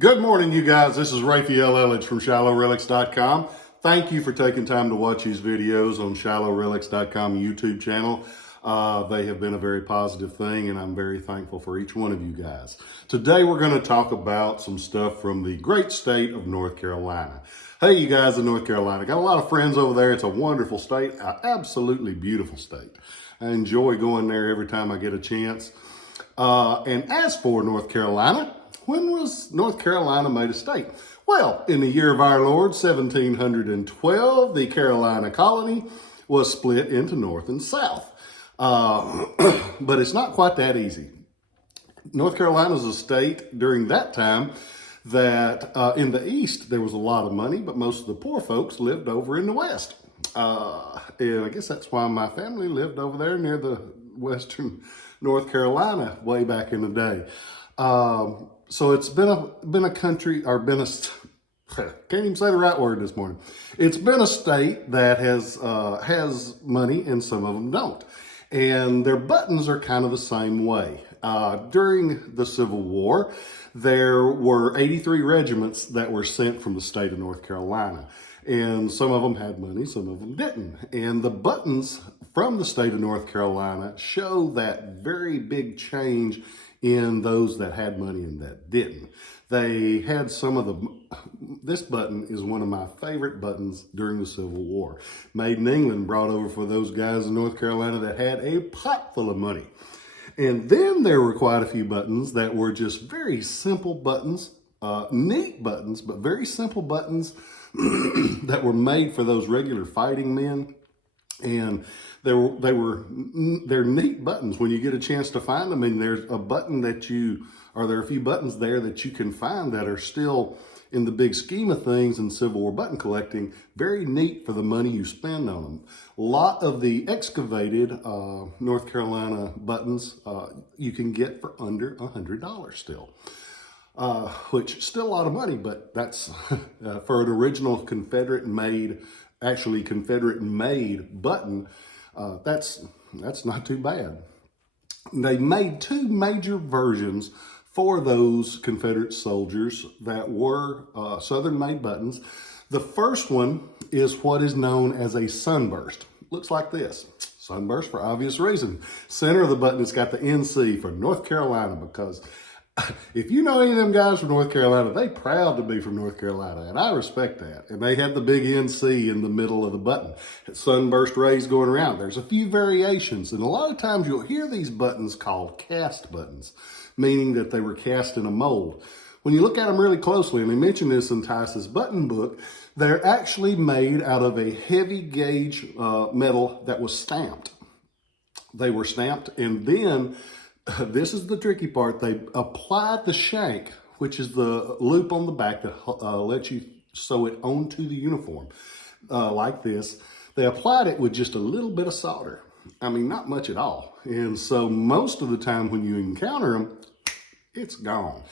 Good morning, you guys. This is Rafael Eledge from Relics.com. Thank you for taking time to watch these videos on Relics.com YouTube channel. They have been a very positive thing, and I'm very thankful for each one of you guys. Today, we're going to talk about some stuff from the great state of North Carolina. Hey, you guys in North Carolina. Got a lot of friends over there. It's a wonderful state, an absolutely beautiful state. I enjoy going there every time I get a chance. And as for North Carolina, when was North Carolina made a state? Well, in the year of our Lord, 1712, the Carolina colony was split into North and South. But it's not quite that easy. North Carolina is a state during that time that in the East, there was a lot of money, but most of the poor folks lived over in the West. And I guess that's why my family lived over there near the Western North Carolina way back in the day. So it's been a country, or been a, can't even say the right word this morning. It's been a state that has money and some of them don't. And their buttons are kind of the same way. During the Civil War, there were 83 regiments that were sent from the state of North Carolina. And some of them had money, some of them didn't. And the buttons from the state of North Carolina show that very big change in those that had money and that didn't. They had some of this button is one of my favorite buttons during the Civil War. Made in England, brought over for those guys in North Carolina that had a pot full of money. And then there were quite a few buttons that were just very simple buttons, neat buttons, but very simple buttons that were made for those regular fighting men. And they're neat buttons when you get a chance to find them. And there's a button there are a few buttons there that you can find that are still, in the big scheme of things in Civil War button collecting, very neat for the money you spend on them. A lot of the excavated North Carolina buttons you can get for under $100 still. Which is still a lot of money, but that's for an original Confederate made button, that's not too bad. They made two major versions for those Confederate soldiers that were Southern made buttons. The first one is what is known as a sunburst. Looks like this. Sunburst for obvious reason. Center of the button, it's got the NC for North Carolina, because if you know any of them guys from North Carolina, they proud to be from North Carolina, and I respect that. And they had the big NC in the middle of the button. Sunburst rays going around. There's a few variations, and a lot of times you'll hear these buttons called cast buttons, meaning that they were cast in a mold. When you look at them really closely, and they mention this in Tice's button book, they're actually made out of a heavy gauge metal that was stamped. They were stamped, and then this is the tricky part. They applied the shank, which is the loop on the back that lets you sew it onto the uniform, like this. They applied it with just a little bit of solder. I mean, not much at all. And so most of the time when you encounter them, it's gone.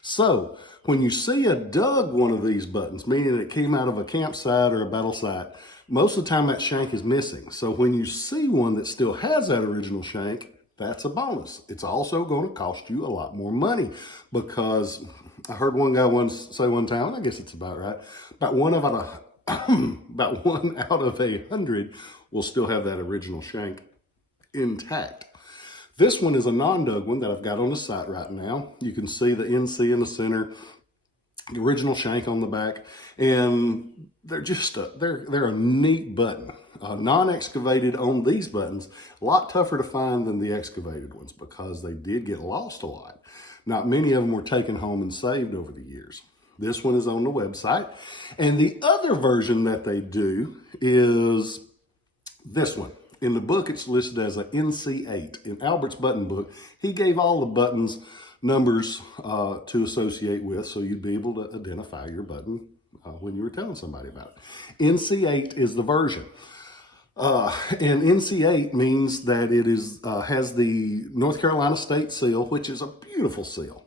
So when you see a dug one of these buttons, meaning it came out of a campsite or a battle site, most of the time that shank is missing. So when you see one that still has that original shank, that's a bonus. It's also going to cost you a lot more money, because I heard one guy once say one time, and I guess it's about right, about one out of 100 will still have that original shank intact. This one is a non-dug one that I've got on the site right now. You can see the NC in the center, the original shank on the back, and they're just they're a neat button. Non-excavated on these buttons, a lot tougher to find than the excavated ones, because they did get lost a lot. Not many of them were taken home and saved over the years. This one is on the website. And the other version that they do is this one. In the book, it's listed as an NC8. In Albert's button book, he gave all the buttons numbers to associate with, so you'd be able to identify your button when you were telling somebody about it. NC8 is the version. And NC8 means that it is has the North Carolina state seal, which is a beautiful seal.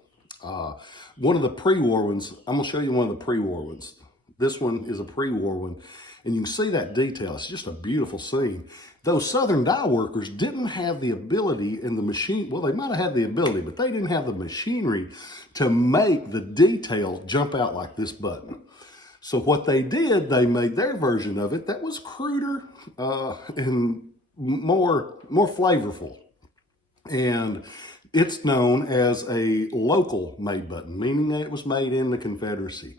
One of the pre-war ones, I'm going to show you one of the pre-war ones. This one is a pre-war one, And you can see that detail. It's just a beautiful scene. Those Southern die workers didn't have the ability in the machine. Well, they might have had the ability, but they didn't have the machinery to make the detail jump out like this button. So what they did, they made their version of it that was cruder and more flavorful. And it's known as a local made button, meaning that it was made in the Confederacy.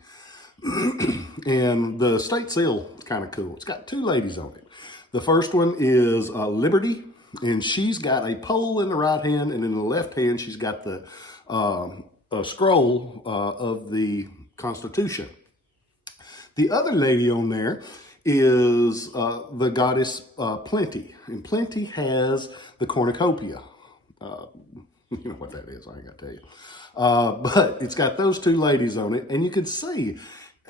And the state seal is kind of cool. It's got two ladies on it. The first one is Liberty, and she's got a pole in the right hand, and in the left hand, she's got the scroll of the Constitution. The other lady on there is the goddess Plenty, and Plenty has the cornucopia. You know what that is, I ain't got to tell you. But it's got those two ladies on it, and you can see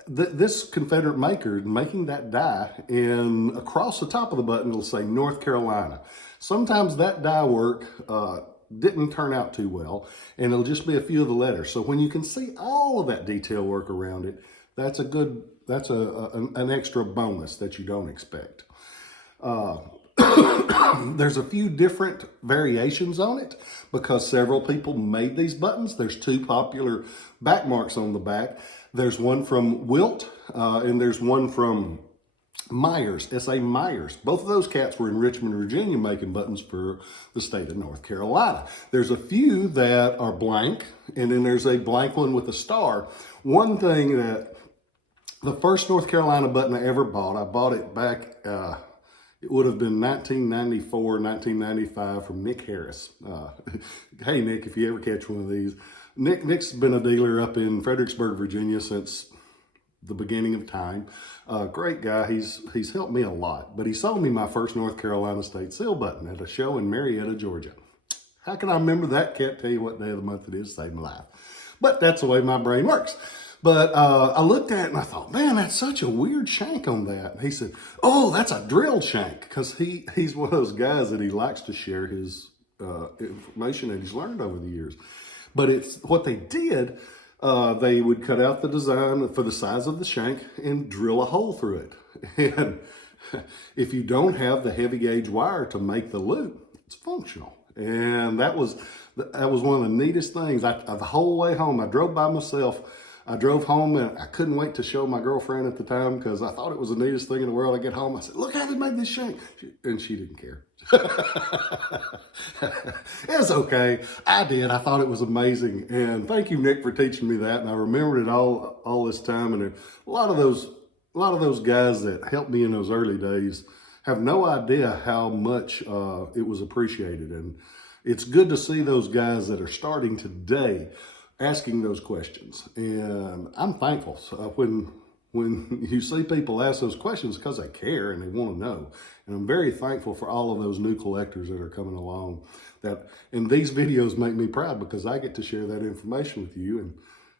this Confederate maker making that die, and across the top of the button it'll say North Carolina. Sometimes that die work didn't turn out too well, and it'll just be a few of the letters. So when you can see all of that detail work around it, that's an extra bonus that you don't expect. There's a few different variations on it because several people made these buttons. There's two popular back marks on the back. There's one from Wilt and there's one from Myers, S.A. Myers. Both of those cats were in Richmond, Virginia, making buttons for the state of North Carolina. There's a few that are blank, and then there's a blank one with a star. One thing that the first North Carolina button I ever bought, I bought it back, it would have been 1994, 1995 from Nick Harris. Hey, Nick, if you ever catch one of these. Nick's been a dealer up in Fredericksburg, Virginia since the beginning of time. Great guy. He's helped me a lot. But he sold me my first North Carolina state seal button at a show in Marietta, Georgia. How can I remember that? Can't tell you what day of the month it is. Saved my life. But that's the way my brain works. But I looked at it and I thought, man, that's such a weird shank on that. He said, oh, that's a drilled shank. Because he's one of those guys that he likes to share his information that he's learned over the years. But it's what they did, they would cut out the design for the size of the shank and drill a hole through it. And if you don't have the heavy gauge wire to make the loop, it's functional. And that was one of the neatest things. The whole way home, I drove by myself. I drove home and I couldn't wait to show my girlfriend at the time because I thought it was the neatest thing in the world. I get home, I said, look how they made this shank. And she didn't care. It's okay. I did. I thought it was amazing. And thank you, Nick, for teaching me that. And I remembered it all this time. And a lot of those guys that helped me in those early days have no idea how much it was appreciated. And it's good to see those guys that are starting today asking those questions. And I'm thankful. So when you see people ask those questions, because they care and they want to know. And I'm very thankful for all of those new collectors that are coming along. And these videos make me proud because I get to share that information with you, and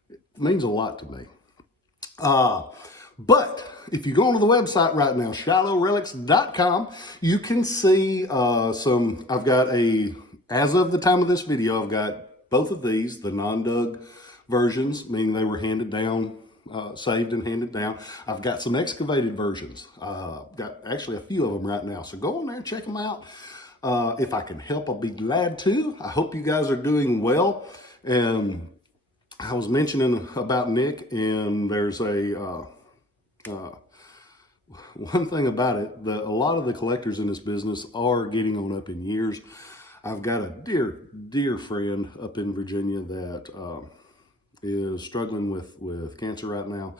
it means a lot to me. But if you go onto the website right now, ShilohRelics.com, you can see I've got as of the time of this video, I've got both of these, the non-dug versions, meaning they were handed down, saved and handed down. I've got some excavated versions. Got actually a few of them right now. So go on there and check them out. If I can help, I'll be glad to. I hope you guys are doing well. And I was mentioning about Nick, and there's one thing about it, a lot of the collectors in this business are getting on up in years. I've got a dear friend up in Virginia that is struggling with cancer right now.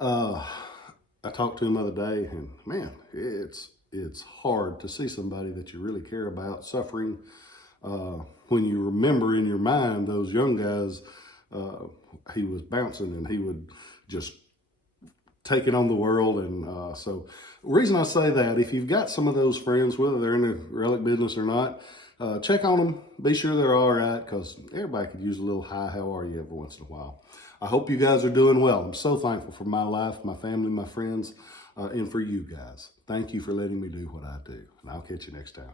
I talked to him the other day, and man, it's hard to see somebody that you really care about suffering. When you remember in your mind those young guys, he was bouncing and he would just take it on the world. And so the reason I say that, if you've got some of those friends, whether they're in the relic business or not, check on them, be sure they're all right, because everybody could use a little hi, how are you every once in a while. I hope you guys are doing well. I'm so thankful for my life, my family, my friends, and for you guys. Thank you for letting me do what I do, and I'll catch you next time.